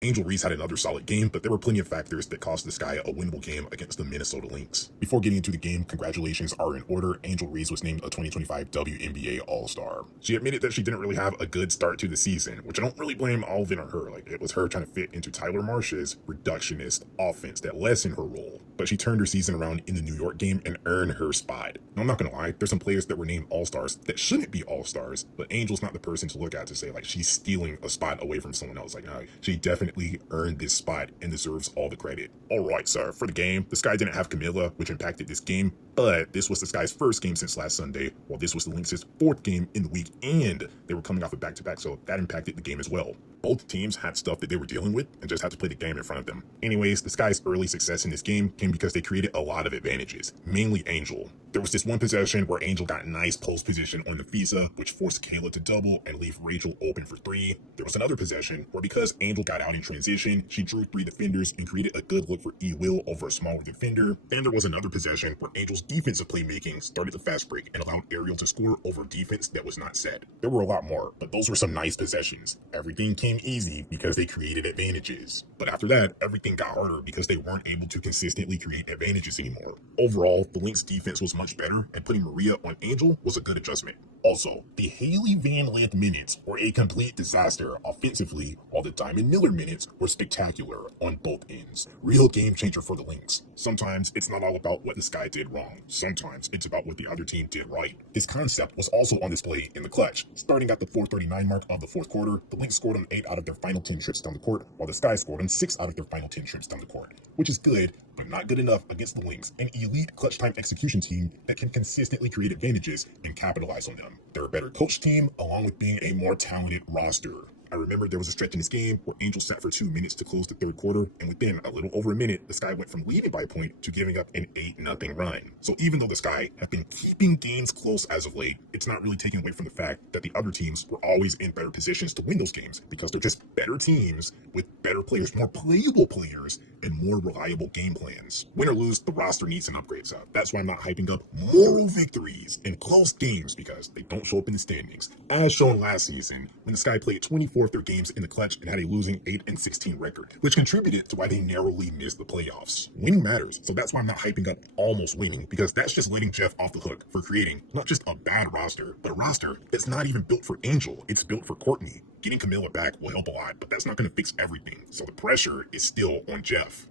Angel Reese had another solid game, but there were plenty of factors that cost this guy a winnable game against the Minnesota Lynx. Before getting into the game, congratulations are in order. Angel Reese was named a 2025 WNBA All-Star. She admitted that she didn't really have a good start to the season, which I don't really blame all of it on her. Like, it was her trying to fit into Tyler Marsh's reductionist offense that lessened her role. But she turned her season around in the New York game and earned her spot. Now, I'm not gonna lie, there's some players that were named All-Stars that shouldn't be All-Stars, but Angel's not the person to look at to say, like, she's stealing a spot away from someone else. Like, no, she definitely earned this spot and deserves all the credit. Alright, sir, for the game, the Sky didn't have Camilla, which impacted this game, but this was the Sky's first game since last Sunday, while this was the Lynx's fourth game in the week, and they were coming off a back-to-back, so that impacted the game as well. Both teams had stuff that they were dealing with and just had to play the game in front of them. Anyways, the Sky's early success in this game came because they created a lot of advantages, mainly Angel. There was this one possession where Angel got nice post position on the Visa, which forced Kayla to double and leave Rachel open for three. There was another possession where, because Angel got out in transition, she drew three defenders and created a good look for E-Will over a smaller defender. Then there was another possession where Angel's defensive playmaking started the fast break and allowed Ariel to score over defense that was not set. There were a lot more, but those were some nice possessions. Everything came easy because they created advantages. But after that, everything got harder because they weren't able to consistently create advantages anymore. Overall, the Lynx defense was much better, and putting Maria on Angel was a good adjustment. Also, the Haley Van Lith minutes were a complete disaster offensively, while the Diamond Miller minutes were spectacular on both ends. Real game changer for the Lynx. Sometimes it's not all about what the Sky did wrong. Sometimes it's about what the other team did right. This concept was also on display in the clutch. Starting at the 4:39 mark of the fourth quarter, the Lynx scored on 8 out of their final 10 trips down the court, while the Sky scored on 6 out of their final 10 trips down the court, which is good, but not good enough against the Lynx, an elite clutch time execution team that can consistently create advantages and capitalize on them. They're a better coach team, along with being a more talented roster. I remember there was a stretch in this game where Angel sat for 2 minutes to close the third quarter, and within a little over a minute, the Sky went from leading by a point to giving up an 8-0 run. So even though the Sky have been keeping games close as of late, it's not really taking away from the fact that the other teams were always in better positions to win those games, because they're just better teams with better players, more playable players, and more reliable game plans. Win or lose, the roster needs an upgrade, so that's why I'm not hyping up moral victories in close games, because they don't show up in the standings. As shown last season, when the Sky played 24 of their games in the clutch and had a losing 8-16 record, which contributed to why they narrowly missed the playoffs. Winning matters, so that's why I'm not hyping up almost winning, because that's just letting Jeff off the hook for creating not just a bad roster, but a roster that's not even built for Angel, it's built for Courtney. Getting Camilla back will help a lot, but that's not going to fix everything, so the pressure is still on Jeff.